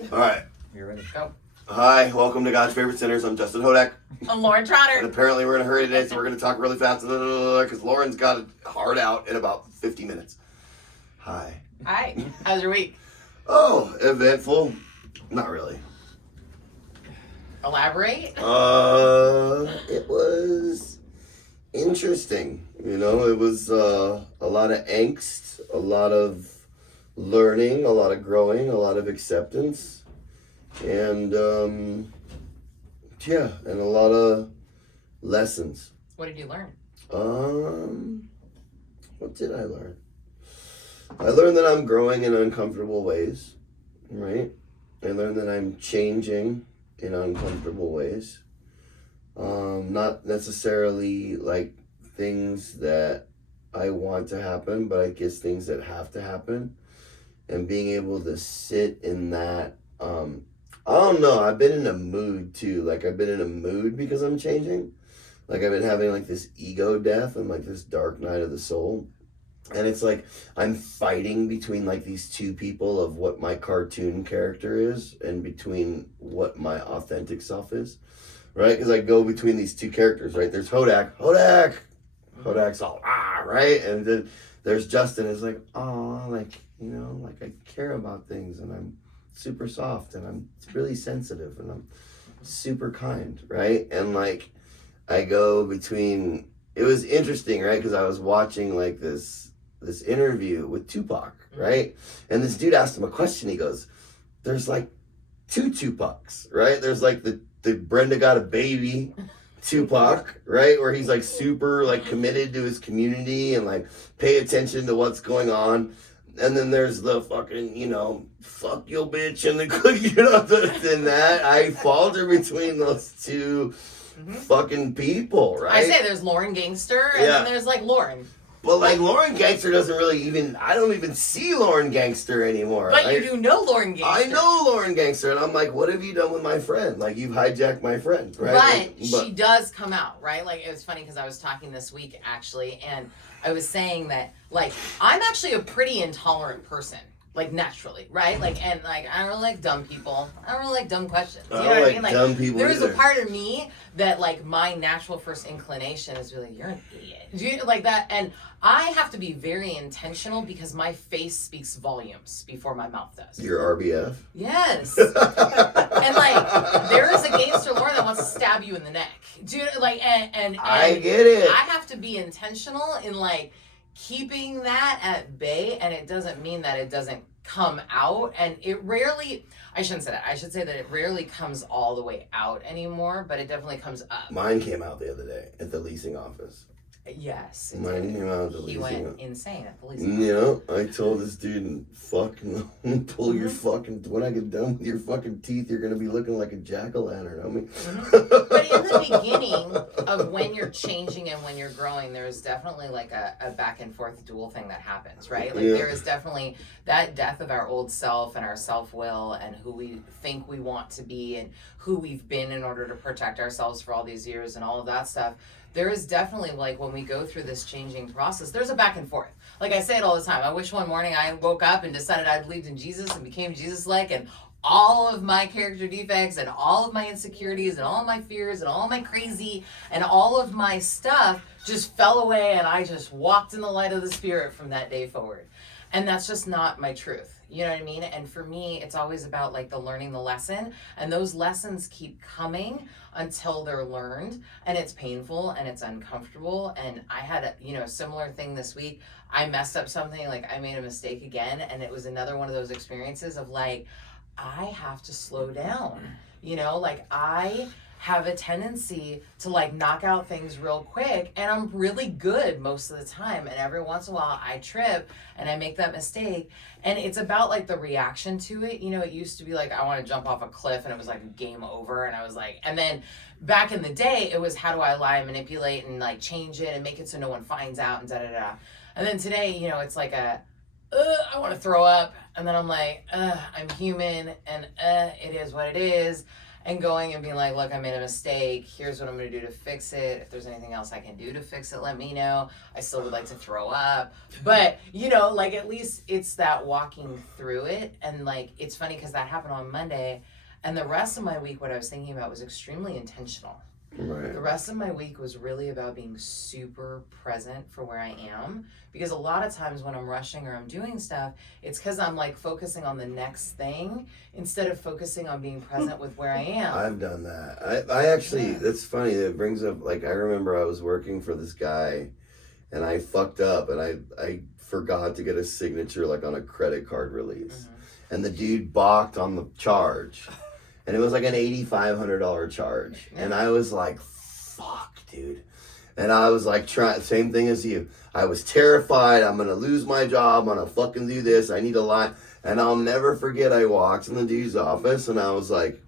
All right. You're ready. Go. Hi, welcome to God's Favorite Sinners. I'm Justin Hodak. I'm Lauren Trotter. And apparently we're in a hurry today, so we're going to talk really fast because Lauren's got a hard out in about 50 minutes. Hi. Hi. How's your week? Oh, eventful. Not really. Elaborate. It was interesting. You know, it was a lot of angst, a lot of learning, a lot of growing, a lot of acceptance, and yeah, and a lot of lessons. What did you learn? What did I learn? I learned that I'm growing in uncomfortable ways, right? I learned that I'm changing in uncomfortable ways. Not necessarily like things that I want to happen, but I guess things that have to happen. And being able to sit in that, I don't know, I've been in a mood too. Like I've been in a mood because I'm changing. Like I've been having like this ego death and like this dark night of the soul. And it's like I'm fighting between like these two people of what my cartoon character is and between what my authentic self is, right? Because I go between these two characters, right? There's Hodak's all, right? And then there's Justin is like, oh, like, you know, like I care about things and I'm super soft and I'm really sensitive and I'm super kind, right? And like I go between, it was interesting, right? Because I was watching like this interview with Tupac, right? And this dude asked him a question. He goes, there's like two Tupacs, right? There's like the Brenda got a baby Tupac, right? Where he's like super like committed to his community and like pay attention to what's going on. And then there's the fucking, you know, fuck your bitch and the, you know, and that I falter between those two fucking people, right? I say there's Lauren Gangster and then there's like Lauren. But like Lauren Gangster doesn't really even, I don't even see Lauren Gangster anymore. But like, you do know Lauren Gangster. I know Lauren Gangster, and I'm like, what have you done with my friend? Like, you've hijacked my friend, right? But she does come out, right? Like, it was funny because I was talking this week, actually, and I was saying that, like, I'm actually a pretty intolerant person. Like, naturally, right? Like, and, like, I don't really like dumb people. I don't really like dumb questions. You know what I mean? Like, dumb people there's either. a part of me that, like, my natural first inclination is really, you're an idiot. Do you, like that? And I have to be very intentional because my face speaks volumes before my mouth does. Your RBF? Yes. And, like, there is a gangster Lauren that wants to stab you in the neck. Do you, like, and I get it. I have to be intentional in, like, keeping that at bay, and it doesn't mean that it doesn't come out, and it rarely, I shouldn't say that, I should say that it rarely comes all the way out anymore, but it definitely comes up. Mine came out the other day at the leasing office. Yes. Mine came out at the he leasing went insane at the leasing You know, I told this dude, fucking pull your fucking, when I get done with your fucking teeth, you're going to be looking like a jack-o'-lantern, homie. But in the beginning of when you're changing and when you're growing, there's definitely like a back and forth dual thing that happens, right? Like there is definitely that death of our old self and our self-will and who we think we want to be and who we've been in order to protect ourselves for all these years and all of that stuff. There is definitely, like, when we go through this changing process, there's a back and forth. Like I say it all the time. I wish one morning I woke up and decided I believed in Jesus and became Jesus-like, and all of my character defects and all of my insecurities and all of my fears and all of my crazy and all of my stuff just fell away, and I just walked in the light of the Spirit from that day forward. And that's just not my truth. You know what I mean? And for me, it's always about like the learning the lesson, and those lessons keep coming until they're learned, and it's painful and it's uncomfortable. And I had a, you know, similar thing this week. I messed up something, like I made a mistake again, and it was another one of those experiences of like, I have to slow down, you know, like I have a tendency to like knock out things real quick, and I'm really good most of the time, and every once in a while I trip and I make that mistake, and it's about like the reaction to it. You know, it used to be like I want to jump off a cliff and it was like game over, and I was like, and then back in the day it was how do I lie, manipulate, and like change it and make it so no one finds out and da-da-da. And then today, you know, it's like a I want to throw up, and then I'm like I'm human, and it is what it is. and going and being like, look, I made a mistake. Here's what I'm going to do to fix it. If there's anything else I can do to fix it, let me know. I still would like to throw up. But, like at least it's that walking through it. And like, it's funny because that happened on Monday. And the rest of my week, what I was thinking about was extremely intentional. Right. The rest of my week was really about being super present for where I am, because a lot of times when I'm rushing or I'm doing stuff, it's because I'm like focusing on the next thing instead of focusing on being present with where I am. I've done that. I actually, that's funny. It brings up, like, I remember I was working for this guy and I fucked up and I forgot to get a signature like on a credit card release. Mm-hmm. And the dude balked on the charge. And it was like an $8,500 charge. Yeah. And I was like, fuck, dude. And I was like, same thing as you. I was terrified. I'm going to lose my job. I'm going to fucking do this. I need a line. And I'll never forget, I walked in the dude's office and I was like,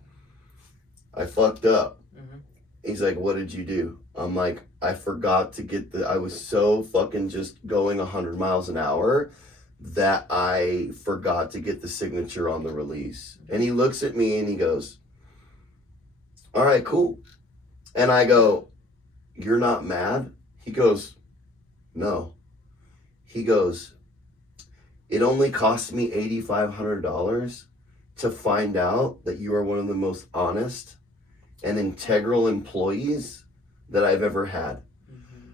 I fucked up. Mm-hmm. He's like, what did you do? I'm like, I forgot to get I was so fucking just going 100 miles an hour that I forgot to get the signature on the release. And he looks at me and he goes, all right, cool. And I go, you're not mad? He goes, no. He goes, it only cost me $8,500 to find out that you are one of the most honest and integral employees that I've ever had. Mm-hmm.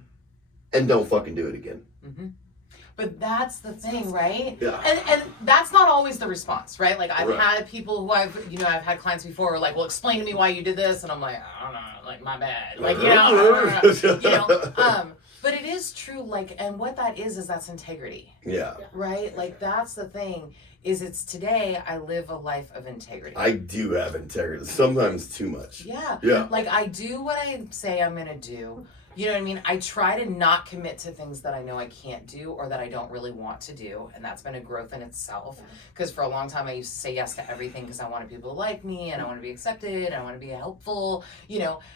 And don't fucking do it again. Mm-hmm. But that's the thing, right? Yeah. And that's not always the response, right? Like I've had people who I've had clients before who are like, well, explain to me why you did this. And I'm like, I don't know, like my bad. Like, but it is true. Like, and what that is that's integrity. Yeah. Right? Like that's the thing is it's today I live a life of integrity. I do have integrity. Sometimes too much. Yeah. Yeah. Like I do what I say I'm going to do. You know what I mean? I try to not commit to things that I know I can't do or that I don't really want to do. And that's been a growth in itself. Because for a long time, I used to say yes to everything because I wanted people to like me and I want to be accepted and I want to be helpful,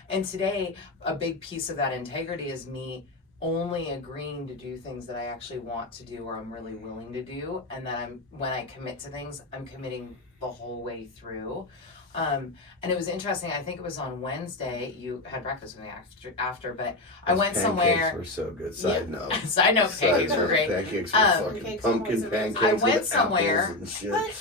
And today, a big piece of that integrity is me only agreeing to do things that I actually want to do or I'm really willing to do. And that when I commit to things, I'm committing the whole way through. And it was interesting. I think it was on Wednesday. You had breakfast with me after, but I went somewhere. Pancakes were so good. Side note. Side note. Pancakes were great. Pancakes were fucking pumpkin pancakes. I went somewhere,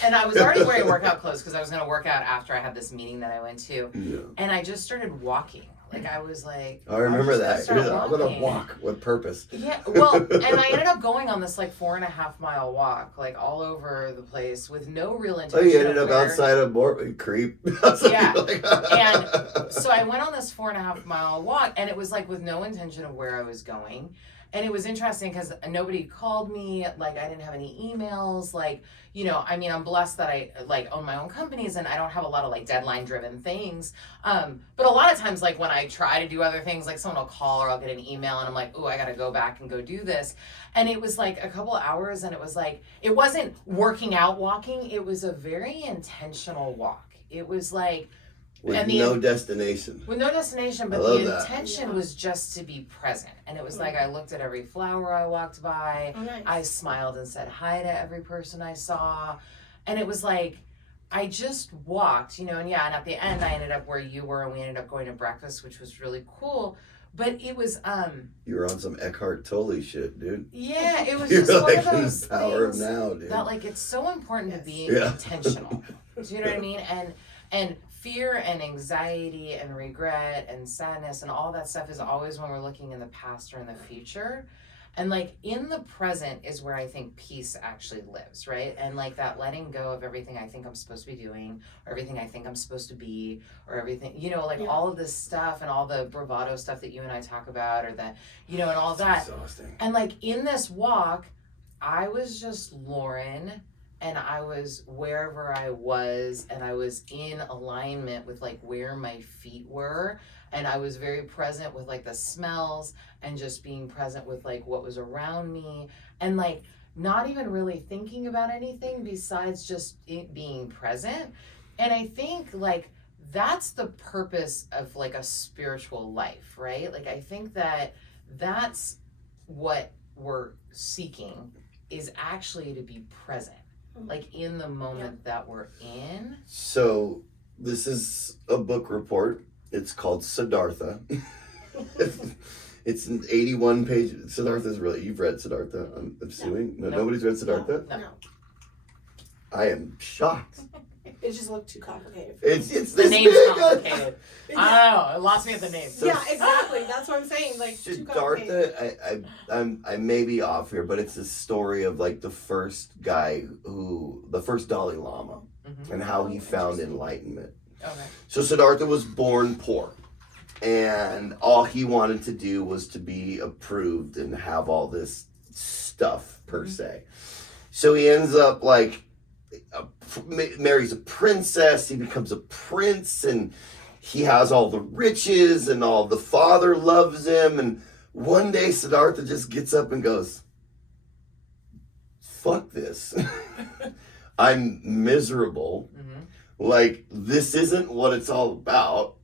and I was already wearing workout clothes because I was going to work out after I had this meeting that I went to. Yeah. And I just started walking. Like I was like, I remember that. I'm gonna walk with purpose. Yeah, well, and I ended up going on this like 4.5 mile walk, like all over the place with no real intention. Oh, you ended up outside of creep. Yeah, and so I went on this 4.5 mile walk, and it was like with no intention of where I was going. And it was interesting because nobody called me, like I didn't have any emails, like, I'm blessed that I like own my own companies and I don't have a lot of like deadline driven things. But a lot of times, like when I try to do other things, like someone will call or I'll get an email and I'm like, oh, I got to go back and go do this. And it was like a couple of hours and it was like, it wasn't working out walking. It was a very intentional walk. It was like, with no destination. With no destination, but the intention was just to be present. And it was like I looked at every flower I walked by. Oh, nice. I smiled and said hi to every person I saw. And it was like, I just walked, and and at the end I ended up where you were and we ended up going to breakfast, which was really cool. But it was you were on some Eckhart Tolle shit, dude. Yeah, it was just one of those power things of now, dude. that like it's so important to be intentional. Do you know what I mean? And fear and anxiety and regret and sadness and all that stuff is always when we're looking in the past or in the future. And like in the present is where I think peace actually lives, right? And like that letting go of everything I think I'm supposed to be doing or everything I think I'm supposed to be or everything, all of this stuff and all the bravado stuff that you and I talk about or that, and all that. Exhausting. And like in this walk, I was just Lauren. And I was wherever I was, and I was in alignment with like where my feet were. And I was very present with like the smells and just being present with like what was around me. And like not even really thinking about anything besides just it being present. And I think like that's the purpose of like a spiritual life, right? Like I think that that's what we're seeking is actually to be present. Like in the moment that we're in. So this is a book report. It's called Siddhartha. It's an 81 page. Siddhartha's really, you've read Siddhartha, I'm assuming? No, nobody's read Siddhartha? No. I am shocked. It just looked too complicated. It's The this name's big. complicated. I don't know. It lost me at the name. So yeah, exactly. That's what I'm saying. Like, too complicated. Siddhartha, I may be off here, but it's a story of like the first Dalai Lama, and how he found enlightenment. Okay. So Siddhartha was born poor, and all he wanted to do was to be approved and have all this stuff per se. So he ends up like marries a princess. He becomes a prince, and he has all the riches, and all the father loves him. And one day Siddhartha just gets up and goes, "Fuck this! I'm miserable. Like, this isn't what it's all about."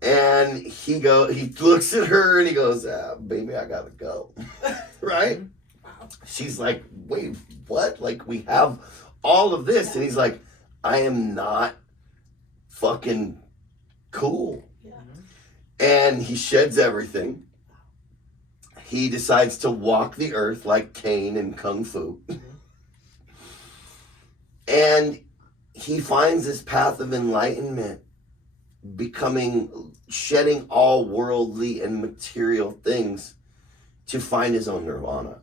And he looks at her and he goes, "Baby, I gotta go." Right? Wow. She's like, "Wait, what? Like, we have all of this." And he's like, "I am not fucking cool." Yeah. And he sheds everything. He decides to walk the earth like Caine in Kung Fu. And he finds this path of enlightenment, shedding all worldly and material things to find his own nirvana.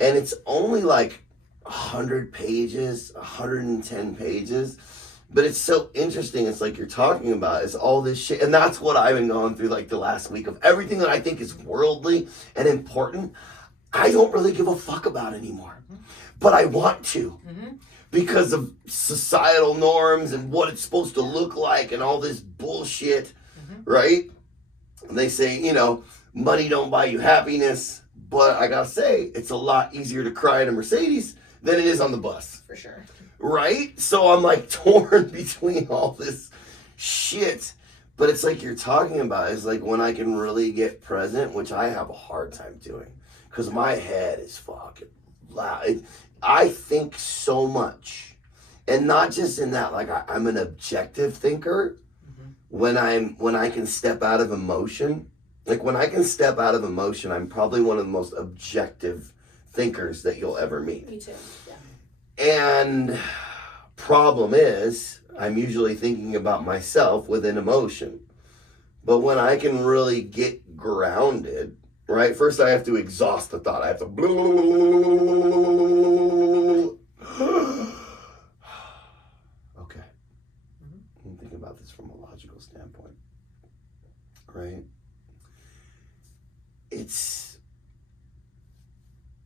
And it's only like 100 pages, 110 pages, but it's so interesting. It's like you're talking about, it's all this shit. And that's what I've been going through like the last week, of everything that I think is worldly and important. I don't really give a fuck about anymore, but I want to. Because of societal norms and what it's supposed to look like and all this bullshit, right? And they say, money don't buy you happiness, but I gotta say, it's a lot easier to cry in a Mercedes than it is on the bus. For sure. Right? So I'm like torn between all this shit. But it's like you're talking about, it's like when I can really get present, which I have a hard time doing, because my head is fucking loud. I think so much, and not just in that, like I'm an objective thinker. When I can step out of emotion, like when I can step out of emotion, I'm probably one of the most objective thinkers that you'll ever meet. Me too. Yeah. And problem is, I'm usually thinking about myself within emotion. But when I can really get grounded, right? First, I have to exhaust the thought. I have to. Okay. I'm thinking about this from a logical standpoint, right?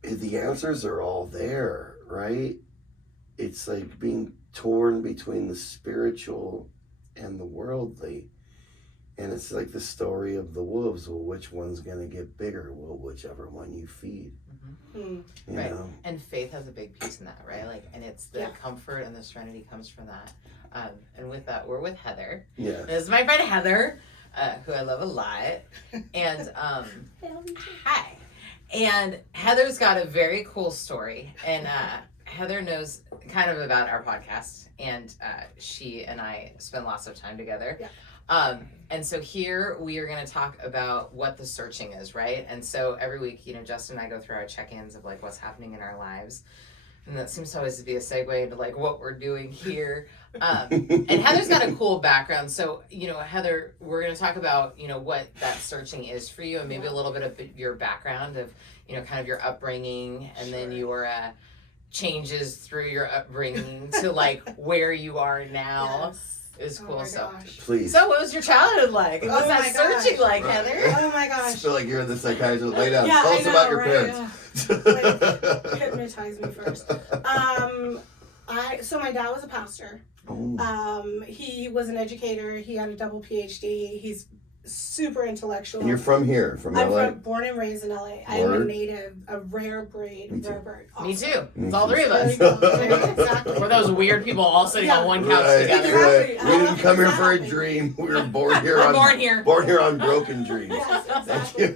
The answers are all there, right? It's like being torn between the spiritual and the worldly. And it's like the story of the wolves. Well, which one's going to get bigger? Well, whichever one you feed. You know? And faith has a big piece in that, right? Like, and it's the comfort and the serenity comes from that. And with that, we're with Heather. Yeah. This is my friend Heather, who I love a lot. And hi. And Heather's got a very cool story. And Heather knows kind of about our podcast. And she and I spend lots of time together. Yeah. And so here we are going to talk about what the searching is, right? And so every week, Justin and I go through our check-ins of like what's happening in our lives. And that seems to always be a segue into like what we're doing here. And Heather's got a cool background. So, Heather, we're going to talk about, what that searching is for you and maybe a little bit of your background of, kind of your upbringing and then your changes through your upbringing to like where you are now. Yes. It was cool. Please. So what was your childhood like? What was that searching like, Heather? Oh my I gosh. feel like you're in the psychiatrist. Lay down. Yeah, Tell us about your parents. Hypnotize me first. So my dad was a pastor. Oh. He was an educator. He had a double PhD. He's super intellectual. And you're from here, from LA? I'm born and raised in LA. I'm a native, a rare breed, rare bird. Awesome. Me too. It's all three of us. Exactly. We're those weird people all sitting on one couch Right, together. right. Exactly. We didn't come here for a dream. We were born here. Born here on broken dreams. Yes, exactly.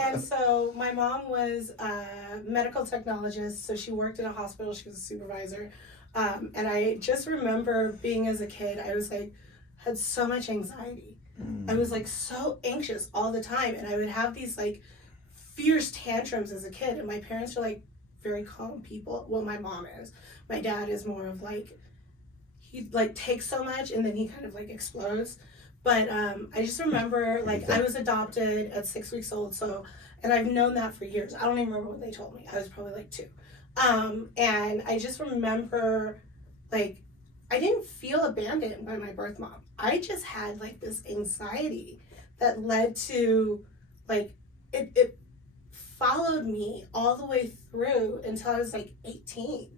And so my mom was a medical technologist, so she worked in a hospital. She was a supervisor. And I just remember being as a kid, I was like, had so much anxiety. I was like so anxious all the time. And I would have these like fierce tantrums as a kid. And my parents are like very calm people. Well, my mom is. My dad is more of like, he like takes so much and then he kind of like explodes. But I just remember like I was adopted at 6 weeks old. So, and I've known that for years. I don't even remember what they told me. I was probably like 2. And I just remember like I didn't feel abandoned by my birth mom. I just had like this anxiety that led to like it followed me all the way through until I was like 18.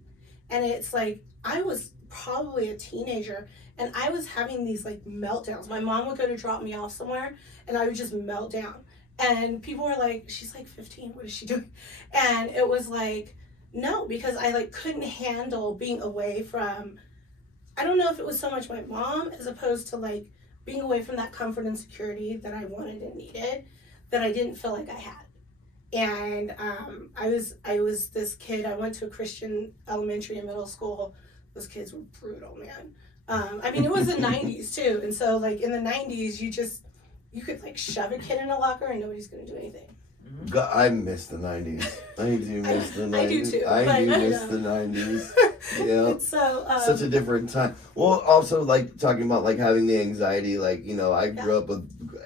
And it's like I was probably a teenager and I was having these like meltdowns. My mom would go to drop me off somewhere and I would just melt down. And people were like, she's like 15, what is she doing? And it was like, no, because I like couldn't handle being away from, I don't know if it was so much my mom as opposed to like being away from that comfort and security that I wanted and needed that I didn't feel like I had. And I was this kid, I went to a Christian elementary and middle school. Those kids were brutal, man. I mean, it was the 90s too. And so like in the 90s, you could like shove a kid in a locker and nobody's going to do anything. God, I miss the 90s. I do miss the 90s. I do too. I do miss the 90s. Yeah. So, such a different time. Well, also like talking about like having the anxiety, like, you know, I grew up with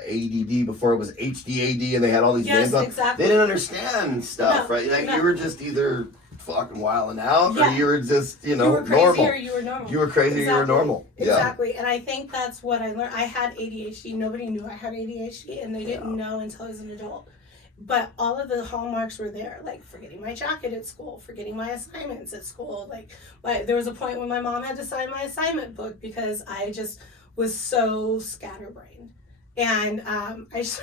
ADD before it was HDAD and they had all these names on. Exactly. They didn't understand stuff, right? Like you were just either fucking wilding out or you were just, you know, you were crazy normal. Or you were normal. You were crazy, you were normal. Exactly. And I think that's what I learned. I had ADHD. Nobody knew I had ADHD and they didn't know until I was an adult. But all of the hallmarks were there, like forgetting my jacket at school, forgetting my assignments at school. Like there was a point when my mom had to sign my assignment book because I just was so scatterbrained. And I just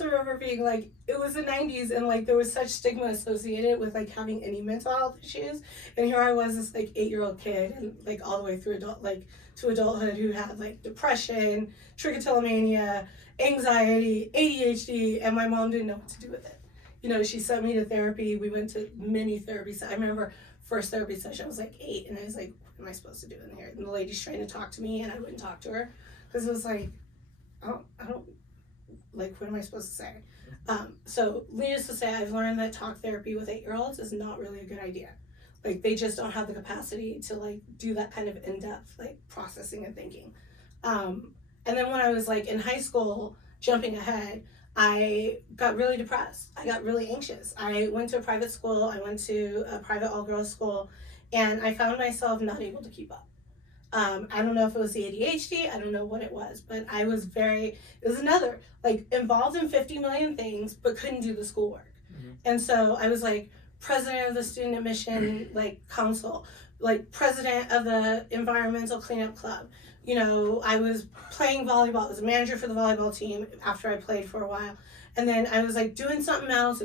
remember being like, it was the 90s and like there was such stigma associated with like having any mental health issues. And here I was, this like 8-year-old kid and like all the way through to adulthood who had like depression, trichotillomania, anxiety, ADHD, and my mom didn't know what to do with it. You know, she sent me to therapy. We went to many therapies. I remember first therapy session, I was like 8, and I was like, what am I supposed to do in here? And the lady's trying to talk to me, and I wouldn't talk to her, because it was like, I don't, like, what am I supposed to say? So needless to say, I've learned that talk therapy with 8-year-olds is not really a good idea. Like, they just don't have the capacity to, like, do that kind of in-depth, like, processing and thinking. And then when I was like in high school, jumping ahead, I got really depressed. I got really anxious. I went to a private school. I went to a private all-girls school, and I found myself not able to keep up. I don't know if it was the ADHD. I don't know what it was, but it was another, like involved in 50 million things, but couldn't do the schoolwork. Mm-hmm. And so I was like president of the student admission, like council, like president of the environmental cleanup club. You know, I was playing volleyball. I was a manager for the volleyball team after I played for a while. And then I was like doing something else.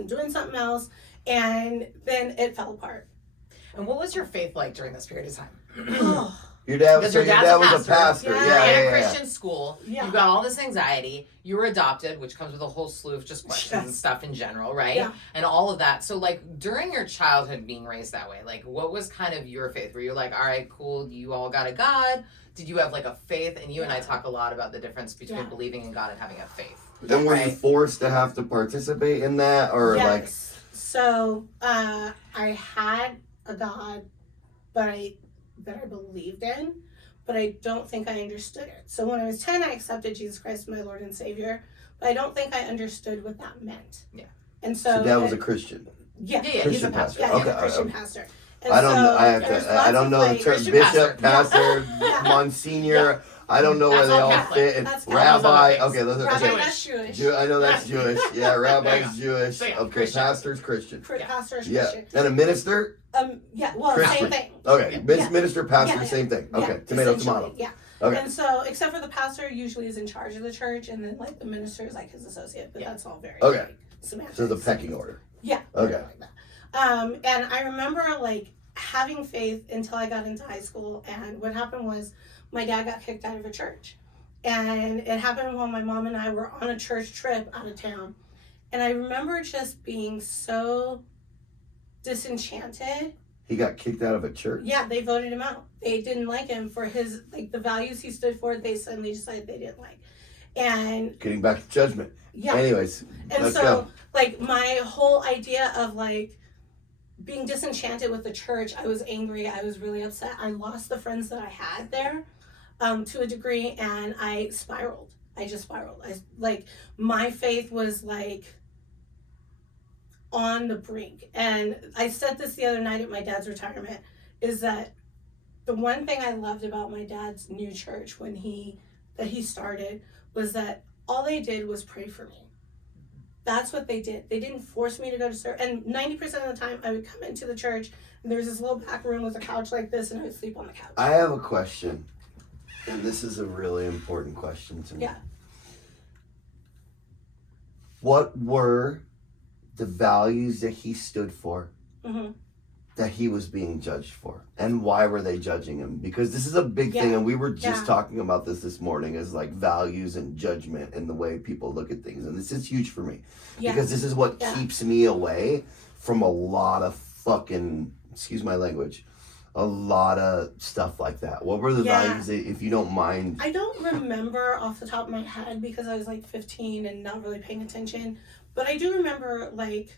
And then it fell apart. And what was your faith like during this period of time? Your dad was a pastor. Yeah. In a Christian school. Yeah. You've got all this anxiety. You were adopted, which comes with a whole slew of just questions and stuff in general, right? Yeah. And all of that. So, like, during your childhood being raised that way, like, what was kind of your faith? Were you like, all right, cool, you all got a God? Did you have, like, a faith? And you and I talk a lot about the difference between believing in God and having a faith. Then were you forced to have to participate in that? Or, like... So, I had a God, that I believed in, but I don't think I understood it. So when I was 10, I accepted Jesus Christ as my Lord and Savior, but I don't think I understood what that meant. Yeah. And so Dad was a Christian. Yeah, he's a pastor. Yeah, okay, Christian pastor. And I don't know the term bishop, pastor, monsignor. I don't know where they all fit. And rabbi. Okay, that's Jewish. I know that's Jewish. Yeah, rabbi's Jewish. Okay, pastor's Christian. Pastor's Christian. Yeah. And a minister? Same thing. Okay, minister, pastor, same thing. Okay, tomato. Yeah. Okay. And so, except for the pastor, usually is in charge of the church, and then like the minister is like his associate, but that's all very like, semantics. So the pecking order. Yeah. Okay. Like that. And I remember like having faith until I got into high school, and what happened was my dad got kicked out of a church, and it happened when my mom and I were on a church trip out of town, and I remember just being so disenchanted. He got kicked out of a church? Yeah, they voted him out. They didn't like him for his, like, the values he stood for, they suddenly decided they didn't like. And Getting back to judgment. yeah. Anyways, And let's so, go. like, my whole idea of, like, being disenchanted with the church, I was angry, I was really upset. I lost the friends that I had there to a degree, and I spiraled. I just spiraled. My faith was, like, on the brink. And I said this the other night at my dad's retirement, is that the one thing I loved about my dad's new church that he started was that all they did was pray for me. That's what they did. They didn't force me to go to service. And 90% of the time I would come into the church and there's this little back room with a couch like this and I would sleep on the couch. I have a question. And this is a really important question to me. Yeah. What were the values that he stood for that he was being judged for? And why were they judging him? Because this is a big thing, and we were just talking about this morning, is like values and judgment and the way people look at things. And this is huge for me. Because this is what keeps me away from a lot of fucking, excuse my language, a lot of stuff like that. What were the values, if you don't mind? I don't remember off the top of my head because I was like 15 and not really paying attention. But I do remember, like,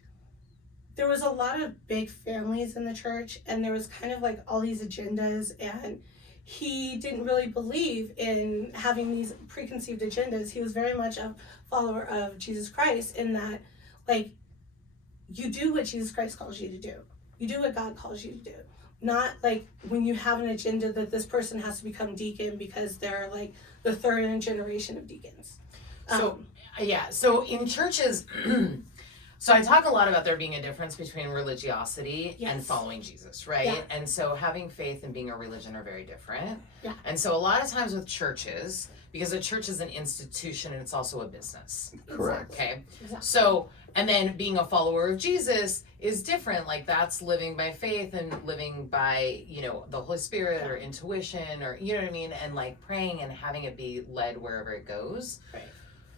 there was a lot of big families in the church, and there was kind of like all these agendas, and he didn't really believe in having these preconceived agendas. He was very much a follower of Jesus Christ in that, like, you do what Jesus Christ calls you to do. You do what God calls you to do. Not like when you have an agenda that this person has to become deacon because they're like the third generation of deacons. So in churches, so I talk a lot about there being a difference between religiosity and following Jesus, right? Yeah. And so having faith and being a religion are very different. Yeah. And so a lot of times with churches, because a church is an institution and it's also a business. Correct. Okay. Exactly. So, and then being a follower of Jesus is different. Like that's living by faith and living by, you know, the Holy Spirit or intuition or, you know what I mean? And like praying and having it be led wherever it goes. Right.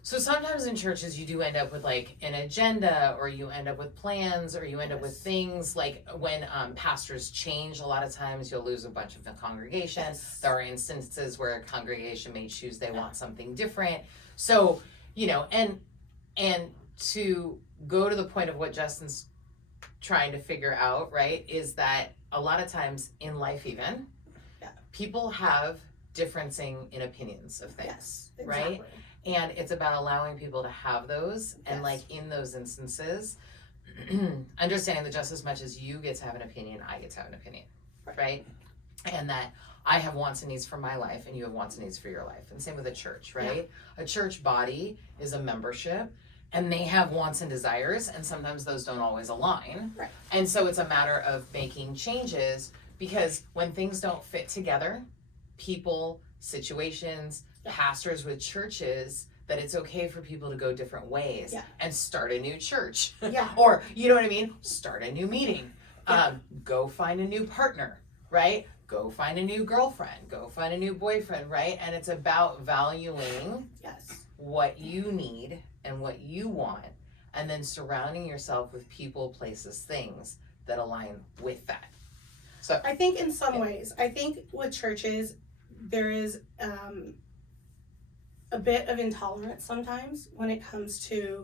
So sometimes in churches you do end up with like an agenda, or you end up with plans, or you end up with things like when pastors change, a lot of times you'll lose a bunch of the congregation. Yes. There are instances where a congregation may choose they want something different. So, you know, and to go to the point of what Justin's trying to figure out, right, is that a lot of times in life even, people have differencing in opinions of things, right? And it's about allowing people to have those, and like in those instances, understanding that just as much as you get to have an opinion, I get to have an opinion, right? And that I have wants and needs for my life, and you have wants and needs for your life. And same with a church, right? Yeah. A church body is a membership, and they have wants and desires, and sometimes those don't always align. Right. And so it's a matter of making changes, because when things don't fit together, people, situations, pastors with churches, that it's okay for people to go different ways and start a new church. Or, you know what I mean? Start a new meeting. Go find a new partner, right? Go find a new girlfriend. Go find a new boyfriend, right? And it's about valuing what you need and what you want, and then surrounding yourself with people, places, things that align with that. So I think in some ways, I think with churches, there is a bit of intolerance sometimes when it comes to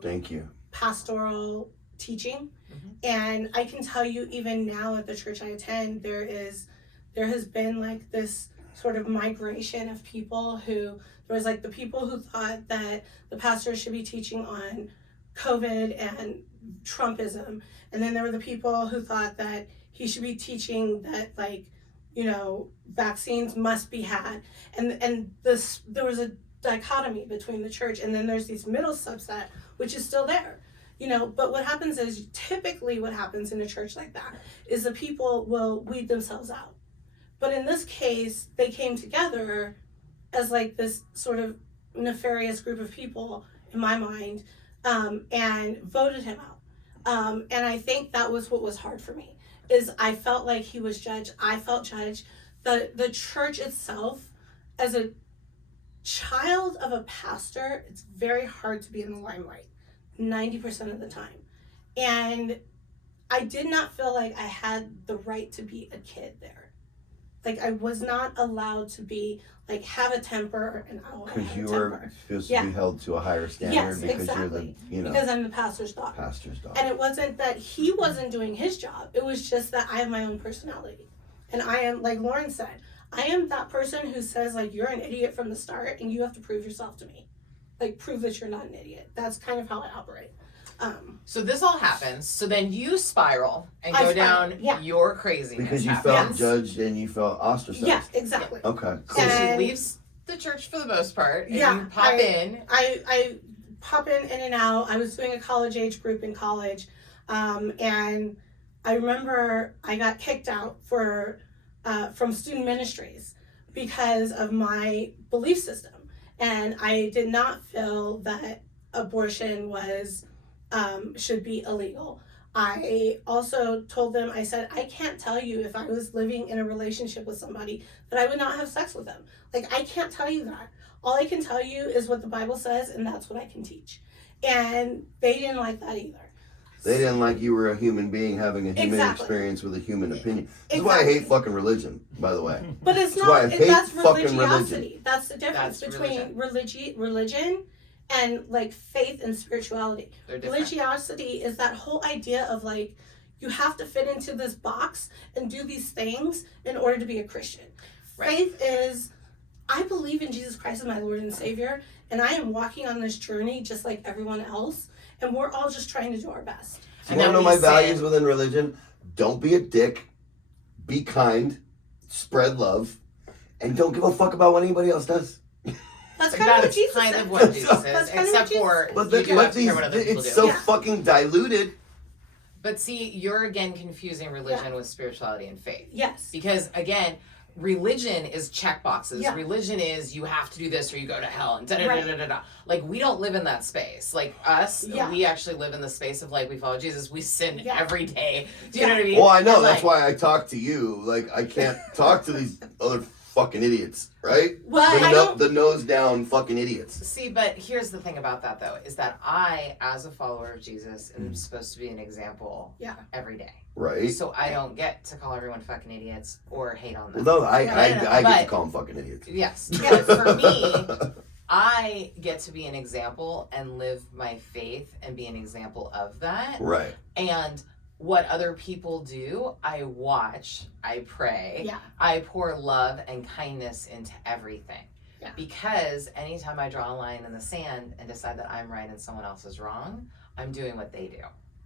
pastoral teaching. And I can tell you, even now at the church I attend, there has been like this sort of migration of people who, there was like the people who thought that the pastor should be teaching on COVID and Trumpism, and then there were the people who thought that he should be teaching that, like, you know, vaccines must be had, and there was a dichotomy between the church, and then there's these middle subset which is still there, you know. But what happens is, typically what happens in a church like that is the people will weed themselves out. But in this case, they came together as like this sort of nefarious group of people, in my mind, and voted him out. And I think that was what was hard for me, is I felt like he was judged. I felt judged. The church itself, as a child of a pastor, it's very hard to be in the limelight 90% of the time. And I did not feel like I had the right to be a kid there. Like, I was not allowed to be, like, have a temper, and I want to Because have you a were temper. supposed to be held to a higher standard Yes, because exactly. you're the, Because I'm the pastor's daughter. pastor's daughter. And it wasn't that he wasn't doing his job. It was just that I have my own personality. And I am, like Lauren said, I am that person who says, like, you're an idiot from the start and you have to prove yourself to me. Like, prove that you're not an idiot. That's kind of how I operate. So this all happens. So then you spiral and I go spiral, down yeah. your craziness. Because you happens. felt judged and you felt ostracized. Yeah, exactly. Okay. So she And- leaves the church for the most part. And Yeah, you pop in. I pop in and out. I was doing a college age group in college. And I remember I got kicked out from student ministries because of my belief system. And I did not feel that abortion was should be illegal. I also told them, I said, I can't tell you if I was living in a relationship with somebody that I would not have sex with them. Like, I can't tell you that. All I can tell you is what the Bible says, and that's what I can teach. And they didn't like that either. They didn't like you were a human being having a human Exactly. experience with a human opinion. That's why I hate fucking religion, by the way. But it's That's why I not, hate that's fucking religiosity. That's the difference That's between religion and, like, faith and spirituality. They're different. Religiosity is that whole idea of, like, you have to fit into this box and do these things in order to be a Christian. Right. Faith is, I believe in Jesus Christ as my Lord and Savior, and I am walking on this journey just like everyone else, and we're all just trying to do our best. So you want to know my values within religion? Don't be a dick, be kind, spread love, and don't give a fuck about what anybody else does. That's kind of what That's Jesus kind said. of what Jesus That's is, kind of what except Jesus for said. But you do have to care what other people it's do. so Yeah. fucking diluted. But see, you're again confusing religion with spirituality and faith. Yes. Because again, religion is check boxes. Yeah. Religion is you have to do this or you go to hell and da da da Right. da da da. Like, we don't live in that space. Like us, Yeah. we actually live in the space of, like, we follow Jesus. We sin Yeah. every day. Do you Yeah. know what I mean? Well, I know, And, that's like, why I talk to you. Like, I can't talk to these other fucking idiots, right? Well, The, I don't. the nose down fucking idiots. See, but here's the thing about that, though, is that I, as a follower of Jesus, am supposed to be an example Yeah. every day. Right? So I don't get to call everyone fucking idiots or hate on them. Well, no, I get But- to call them fucking idiots. Yes. But for me, I get to be an example and live my faith and be an example of that. Right. And what other people do, I watch, I pray, Yeah. I pour love and kindness into everything. Yeah. Because anytime I draw a line in the sand and decide that I'm right and someone else is wrong, I'm doing what they do.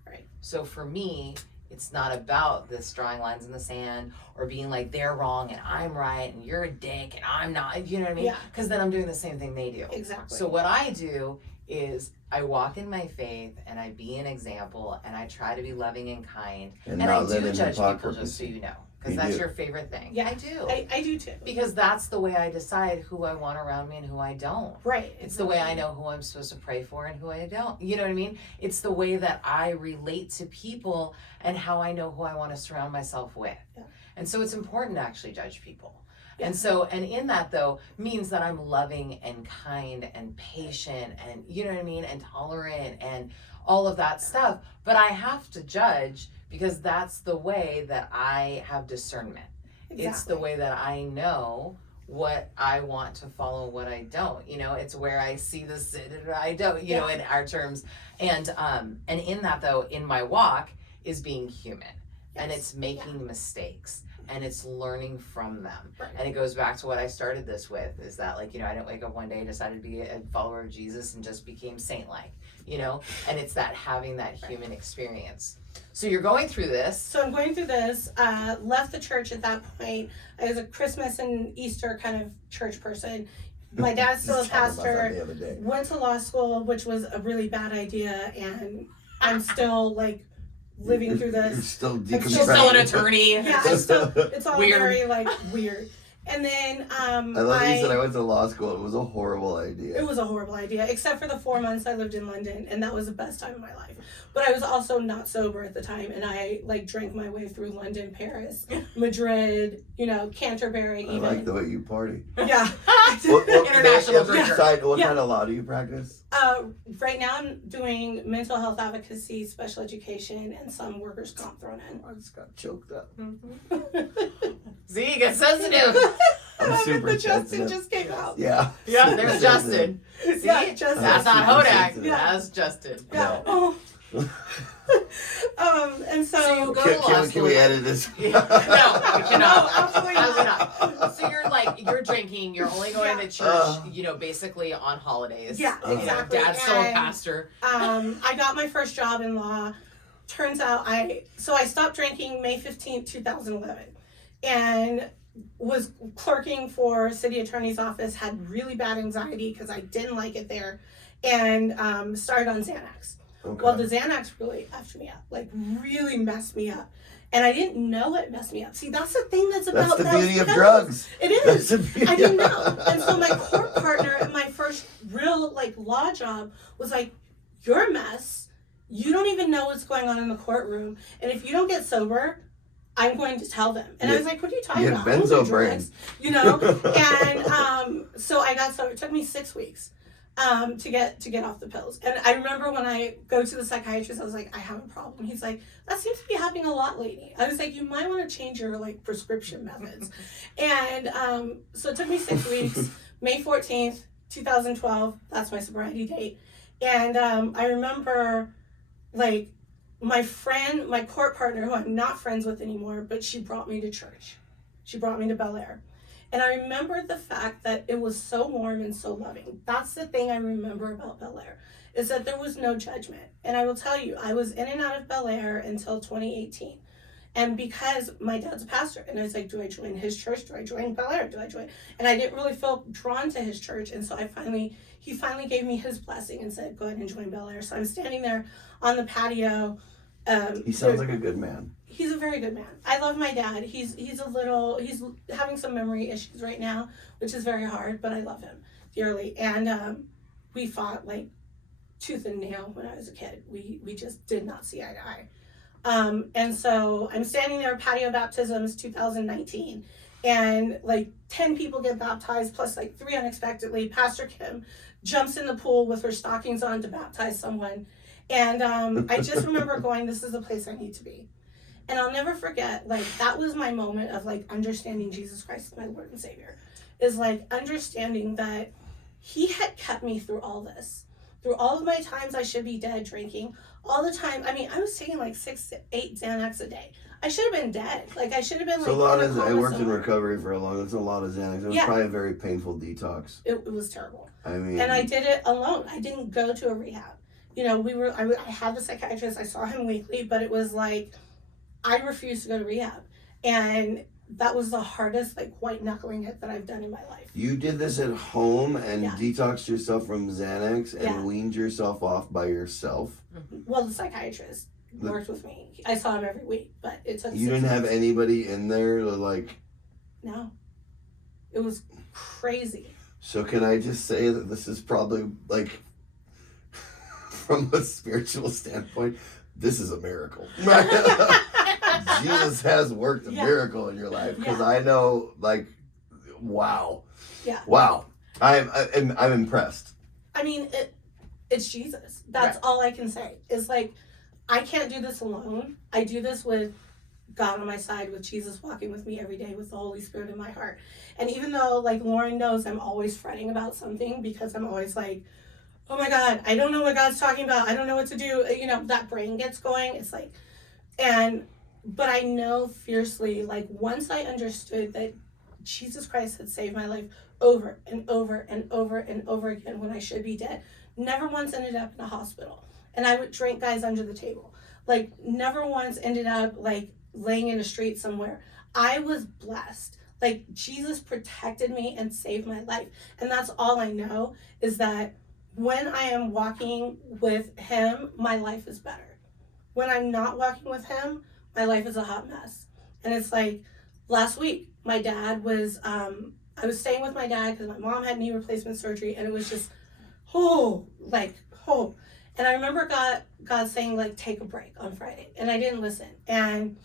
Right. So for me, it's not about this drawing lines in the sand or being like they're wrong and I'm right and you're a dick and I'm not, you know what I mean? Yeah. Because then I'm doing the same thing they do. Exactly. So what I do is I walk in my faith and I be an example and I try to be loving and kind. And I not do live in judge people, hypocrisy. just so you know. Because You that's do. your favorite thing. Yeah. I do. I do too. Because that's the way I decide who I want around me and who I don't. Right. It's the way I know who I'm supposed to pray for and who I don't. You know what I mean? It's the way that I relate to people and how I know who I want to surround myself with. Yeah. And so it's important to actually judge people. Yeah. And in that though, means that I'm loving and kind and patient and, you know what I mean, and tolerant and all of that stuff. But I have to judge because that's the way that I have discernment. Exactly. It's the way that I know what I want to follow, what I don't. You know, it's where I see the sin and I don't, you know, in our terms. And in that though, in my walk is being human. And Yes. it's making mistakes and it's learning from them. Right. And it goes back to what I started this with, is that, like, you know, I didn't wake up one day and decided to be a follower of Jesus and just became saint-like, you know? And it's that having that human experience. So you're going through this. So I'm going through this, left the church at that point. I was a Christmas and Easter kind of church person. My dad's still a Just talking about that pastor, the other day. went to law school, which was a really bad idea, and I'm still, like, living through You're this. still still She's still an decompressing. attorney. Yeah, it's all Weird. very, like, weird. And then I love that you said I went to law school. It was a horrible idea. it was a horrible idea, except for the 4 months I lived in London, and that was the best time of my life. But I was also not sober at the time, and I, like, drank my way through London, Paris, Madrid, you know, Canterbury I even. like the way you party. Yeah, International drinker. What kind of law do you practice? Right now I'm doing mental health advocacy, special education, and some workers' comp thrown in. I just got choked up. See, you get sensitive. I'm super The Justin sensitive. just came out. Yeah. Yeah, there's Justin. See, Yeah, Justin. that's not Super Hodak. sensitive. That's Justin. Yeah. No. And So so you go to law Can school. we edit this? No, we cannot. No, absolutely not. So you're drinking. You're only going to church. Basically on holidays. Yeah, exactly. Dad's still a And, pastor. I got my first job in law. Turns out I stopped drinking May 15th, 2011, and was clerking for city attorney's office, had really bad anxiety because I didn't like it there, and started on Xanax. Okay. Well, the Xanax really effed me up, like really messed me up. And I didn't know it messed me up. See, that's the thing that's about That's the beauty of pills. drugs. It is. That's the beauty. I didn't know. And so my court partner at my first real law job was like, "You're a mess. You don't even know what's going on in the courtroom. And if you don't get sober, I'm going to tell them." And I was like, "What are you talking about? I don't do benzo brain. drugs," you know? And so I got sober. It took me 6 weeks to get off the pills. And I remember when I go to the psychiatrist, I was like, "I have a problem." He's like, "That seems to be happening a lot lately." I was like, "You might want to change your prescription methods." And so it took me 6 weeks. May 14th, 2012, that's my sobriety date. And I remember my court partner, who I'm not friends with anymore, but she brought me to church. She brought me to Bel Air. And I remember the fact that it was so warm and so loving. That's the thing I remember about Bel Air, is that there was no judgment. And I will tell you, I was in and out of Bel Air until 2018. And because my dad's a pastor, and I was like, do I join his church? Do I join Bel Air? Do I join? And I didn't really feel drawn to his church. And so he finally gave me his blessing and said, "Go ahead and join Bel Air." So I'm standing there on the patio. He sounds like a good man. He's a very good man. I love my dad. He's having some memory issues right now, which is very hard, but I love him dearly. And we fought tooth and nail when I was a kid. We just did not see eye to eye. And so I'm standing there, patio baptisms 2019, and 10 people get baptized, plus 3 unexpectedly. Pastor Kim jumps in the pool with her stockings on to baptize someone. And I just remember going, this is the place I need to be. And I'll never forget, that was my moment of understanding Jesus Christ as my Lord and Savior. Is understanding that he had kept me through all this. Through all of my times I should be dead drinking, all the time. I mean, I was taking 6 to 8 Xanax a day. I should have been dead. I should have been So a lot in a of I coma worked in somewhere. recovery for a long. It's a lot of Xanax. It was probably a very painful detox. It was terrible. I mean, And I did it alone. I didn't go to a rehab. I had the psychiatrist. I saw him weekly, but it was I refused to go to rehab. And that was the hardest, white knuckling it that I've done in my life. You did this at home and detoxed yourself from Xanax and weaned yourself off by yourself? Well, the psychiatrist worked with me. I saw him every week, but it took 6 You didn't have weeks. anybody in there to No. It was crazy. So can I just say that this is probably from a spiritual standpoint, this is a miracle. Jesus has worked a miracle in your life, because I know, wow. Yeah. Wow. I'm impressed. I mean, it's Jesus. That's all I can say. Is I can't do this alone. I do this with God on my side, with Jesus walking with me every day, with the Holy Spirit in my heart. And even though, Lauren knows, I'm always fretting about something, because I'm always oh my God, I don't know what God's talking about. I don't know what to do. That brain gets going. It's but I know fiercely, once I understood that Jesus Christ had saved my life over and over and over and over again when I should be dead, never once ended up in a hospital. And I would drink guys under the table. Never once ended up laying in a street somewhere. I was blessed. Jesus protected me and saved my life. And that's all I know, is that when I am walking with him, my life is better. When I'm not walking with him, my life is a hot mess. And it's last week, my dad was, I was staying with my dad because my mom had knee replacement surgery, and it was just, And I remember God saying, take a break on Friday. And I didn't listen. And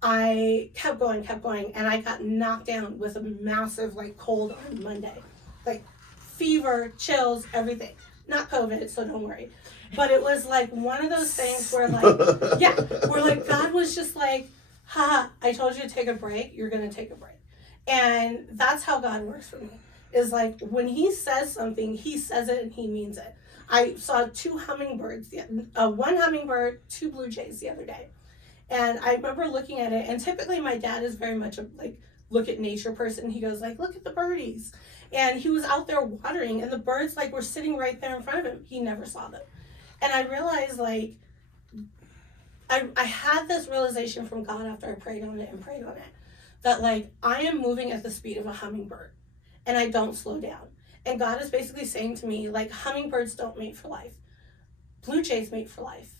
I kept going, and I got knocked down with a massive, cold on Monday. like fever, chills, everything. Not COVID, so don't worry. But it was like one of those things where like, yeah, where like God was just like, haha, I told you to take a break, you're going to take a break. And that's how God works for me. Is like when he says something, he says it and he means it. I saw 2 hummingbirds, one hummingbird, 2 blue jays the other day. And I remember looking at it, and typically my dad is very much a like look at nature person. He goes like, look at the birdies. And he was out there watering, and the birds like were sitting right there in front of him. He never saw them. And I realized like I had this realization from God after I prayed on it, that like I am moving at the speed of a hummingbird and I don't slow down. And God is basically saying to me, like, hummingbirds don't mate for life. Blue jays mate for life.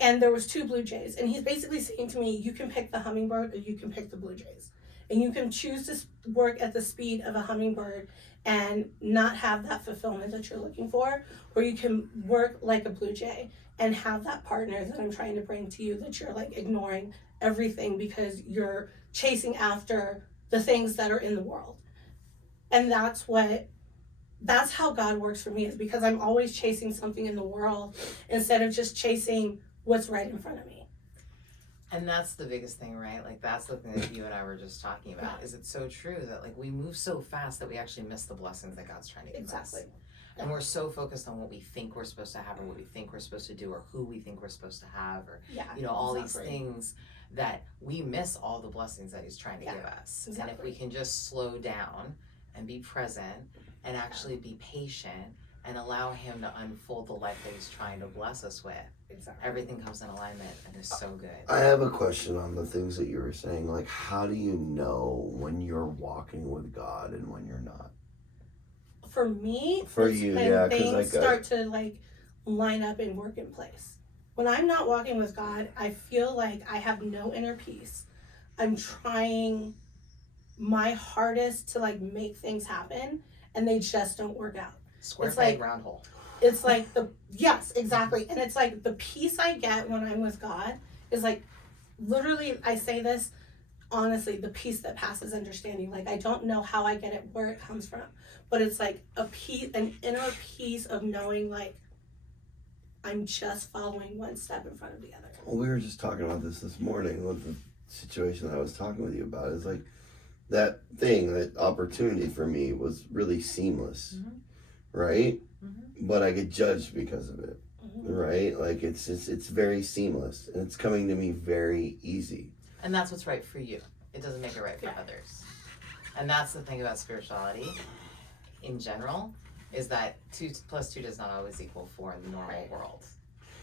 And there was 2 blue jays. And he's basically saying to me, you can pick the hummingbird or you can pick the blue jays. And you can choose to work at the speed of a hummingbird and not have that fulfillment that you're looking for. Or you can work like a blue jay and have that partner that I'm trying to bring to you, that you're like ignoring everything because you're chasing after the things that are in the world. And that's how God works for me, is because I'm always chasing something in the world instead of just chasing what's right in front of me. And that's the biggest thing, right? Like that's the thing that you and I were just talking about. Is it's so true that like we move so fast that we actually miss the blessings that God's trying to give us. And we're so focused on what we think we're supposed to have or what we think we're supposed to do or who we think we're supposed to have or all these things that we miss all the blessings that he's trying to give us. And if we can just slow down and be present and actually be patient and allow him to unfold the life that he's trying to bless us with, everything comes in alignment and is so good. I have a question on the things that you were saying. Like, how do you know when you're walking with God and when you're not? For me, for you, when things start to like line up and work in place. When I'm not walking with God, I feel like I have no inner peace. I'm trying my hardest to like make things happen and they just don't work out. Square peg, round hole. It's like yes, exactly. And it's like the peace I get when I'm with God is like, literally, I say this honestly, the peace that passes understanding. Like, I don't know how I get it, where it comes from, but it's like a peace, an inner peace of knowing like I'm just following one step in front of the other. Well, we were just talking about this morning with the situation that I was talking with you about. Is like that thing, that opportunity for me was really seamless, right? But I get judged because of it, right? Like it's very seamless and it's coming to me very easy. And that's what's right for you. It doesn't make it right for others. And that's the thing about spirituality in general, is that 2 + 2 does not always equal 4 in the normal world.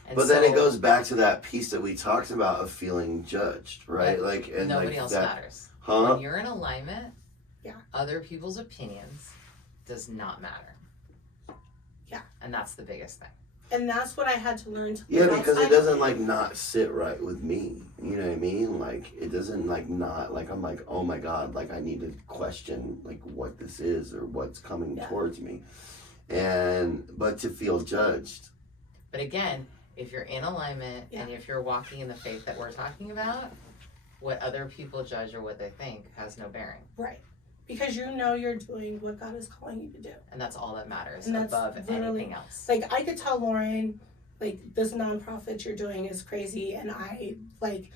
And but then it goes back to that piece that we talked about of feeling judged, right? Like, and nobody like else that, matters. Huh? When you're in alignment, other people's opinions does not matter. Yeah. And that's the biggest thing. And that's what I had to learn to because it doesn't like not sit right with me. You know what I mean? Like it doesn't like not like I'm like, oh my God, like I need to question like what this is or what's coming towards me. But to feel judged. But again, if you're in alignment and if you're walking in the faith that we're talking about, what other people judge or what they think has no bearing. Right. Because you know you're doing what God is calling you to do. And that's all that matters and above anything else. Like, I could tell Lauren, like, this nonprofit you're doing is crazy, and I, like,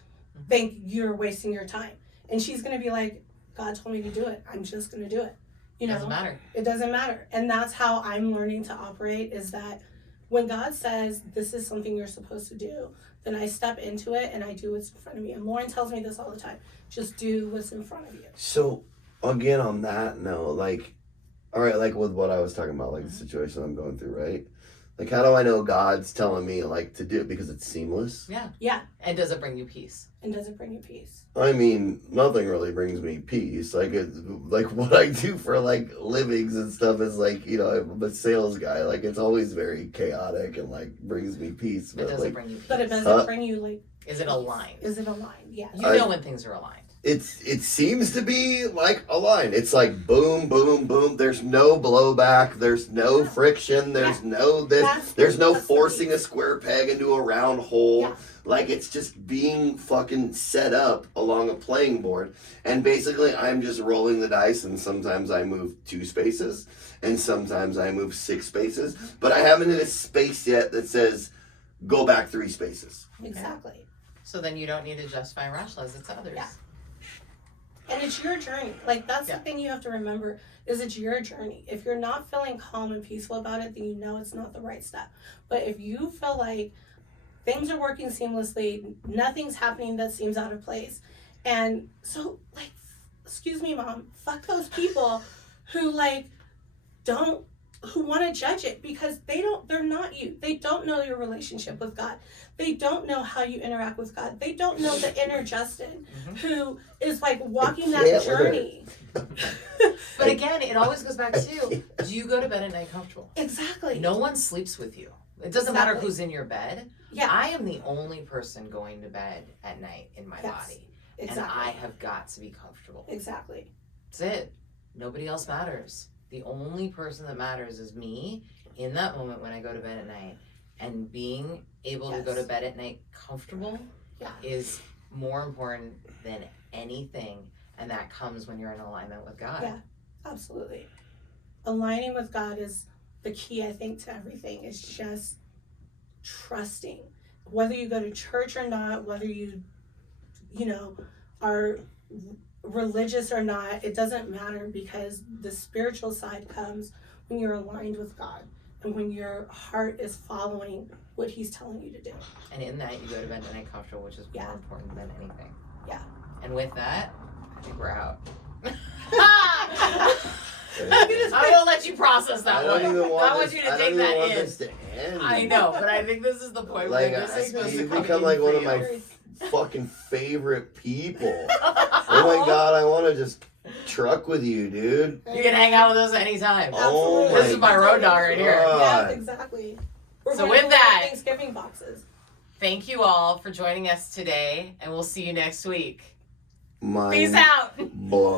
think you're wasting your time. And she's going to be like, God told me to do it. I'm just going to do it. You know? It doesn't matter. It doesn't matter. And that's how I'm learning to operate, is that when God says, this is something you're supposed to do, then I step into it and I do what's in front of me. And Lauren tells me this all the time. Just do what's in front of you. So, again, on that note, like, all right, like with what I was talking about, like the situation I'm going through, right? Like, how do I know God's telling me, like, to do it? Because it's seamless? Yeah. Yeah. And does it bring you peace? And does it bring you peace? I mean, nothing really brings me peace. Like, like what I do for, like, livings and stuff is, like, you know, I'm a sales guy. Like, it's always very chaotic and, like, brings me peace. But it doesn't bring you peace. But it doesn't bring you, like... Is it aligned? Is it aligned? Yes. You know when things are aligned. it seems to be like a line. It's like boom, boom, boom. There's no blowback. There's no friction. There's no this. There's no forcing a square peg into a round hole. Yeah. Like, it's just being fucking set up along a playing board. And basically, I'm just rolling the dice, and sometimes I move 2 spaces, and sometimes I move 6 spaces. But I haven't hit a space yet that says, go back 3 spaces. Exactly. So then you don't need to justify and rationalize it to others. Yeah. And it's your journey. Like, that's the thing you have to remember, is it's your journey. If you're not feeling calm and peaceful about it, then you know it's not the right step. But if you feel like things are working seamlessly, nothing's happening that seems out of place, and so, like, excuse me, Mom, fuck those people who, like, who want to judge it, because they're not you. They don't know your relationship with God. They don't know how you interact with God. They don't know the inner Justin who is, like, walking that journey. But again, it always goes back to, do you go to bed at night comfortable? Exactly. No one sleeps with you. It doesn't matter who's in your bed. Yeah. I am the only person going to bed at night in my body. Exactly. And I have got to be comfortable. Exactly. That's it. Nobody else matters. The only person that matters is me in that moment when I go to bed at night. And being able to go to bed at night comfortable is more important than anything. And that comes when you're in alignment with God. Yeah, absolutely. Aligning with God is the key, I think, to everything. Is just trusting. Whether you go to church or not, whether you are religious or not, it doesn't matter, because the spiritual side comes when you're aligned with God and when your heart is following what He's telling you to do. And in that, you go to bed at night comfortable, which is more important than anything. Yeah. And with that, I think we're out. I will let you process that one. I want you to take that in. This to end. I know, but I think this is the point Like, where this is supposed to you come become in like for one of you. my fucking favorite people. Oh my God, I want to just truck with you, dude. You can hang out with us anytime. Oh Absolutely. This is my road dog right here. God. Yeah, exactly. We're So going with to that- Thanksgiving boxes. Thank you all for joining us today, and we'll see you next week. Mind Peace out. blown.